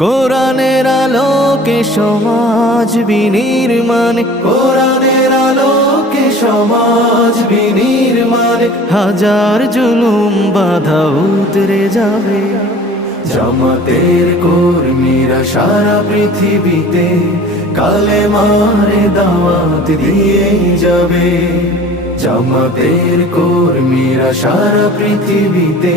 কোরআনের আলোকে সমাজ বিনির্মাণ, কোরআনের আলোকে সমাজ বিনির্মাণ। হাজার জুলুম বাধা উতরে যাবে। জামাতের কর্মীরা সারা পৃথিবীতে কালে মারে দাওয়াত দিয়ে যাবে। জামাতের কর্মীরা সারা পৃথিবীতে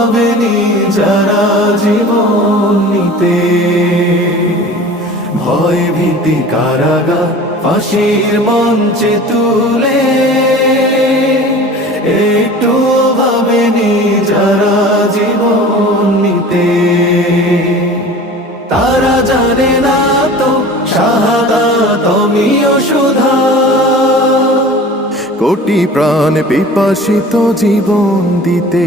ভাবেনি যারা জীবন নিতে। ভয় ভীতি কারাগার, ফাঁসির মঞ্চে তুলে। একটু ভাবেনি যারা জীবন নিতে। তারা জানে না তো শাহাদা তুমিও সুধা। কোটি প্রাণ পিপাসিত জীবন দিতে।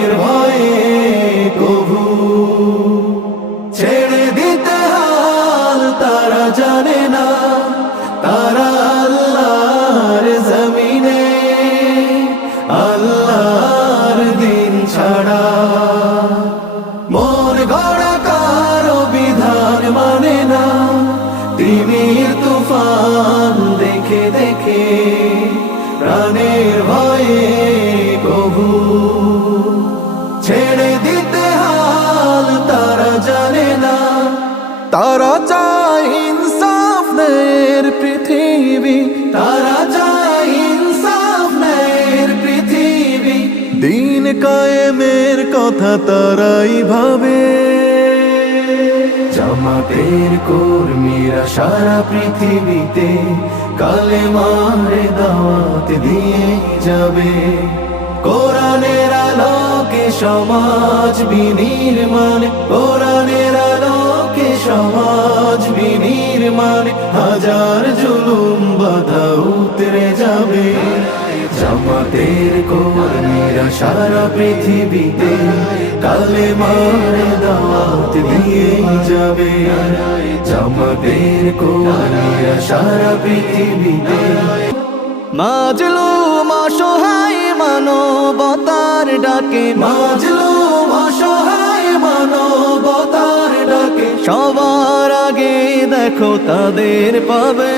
ভয়ে কবু ছেড়ে দিতে হাল তারা জানে না। তারা চায় ইনসাফ নের পৃথিবী। তারা যায় ইনসাফ ন্যায়ের পৃথিবী। দিন কায়েমের কথা তারাই ভাবে। জামাতের কর্মীরা সারা পৃথিবীতে কালে মারে দাওয়াত দিয়ে যাবে। কোরআনের আলোকে সমাজ বিনির্মাণ, কোরআনের আলোকে সমাজ বিনির্মাণ, হাজার জুলুম বাধা উতরে যাবে। জামাতের কর্মীরা সারা পৃথিবীতে কালে মারে দাওয়াত দিয়ে যাবে। জামাতের কর্মীরা সারা পৃথিবীতে মাজলো মাসহায় মানবতার ডাকে। মাজলো মাসহায় মানবতার ডাকে। সবার আগে দেখো তাদের পাবে।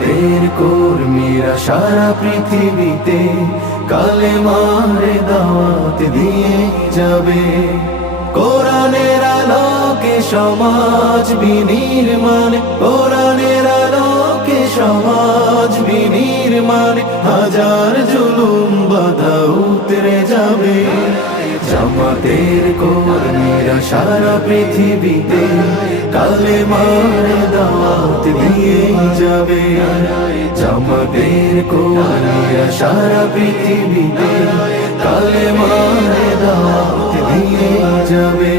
জামাতের কর্মীরা সারা পৃথিবীতে কালে মারে দাওয়াত দিয়ে যাবে। কোরআনের আলোকে সমাজ বিনির্মাণ, কোরআনের আলোকে সমাজ বিনির্মাণ, হাজার জুলুম বাধা জামাতের কর্মীরা সারা পৃথিবীতে কালে মারে দাওয়াত দিয়ে যাবে। জামাতের কর্মীরা সারা পৃথিবীতে কালে মারে দাওয়াত দিয়ে যাবে।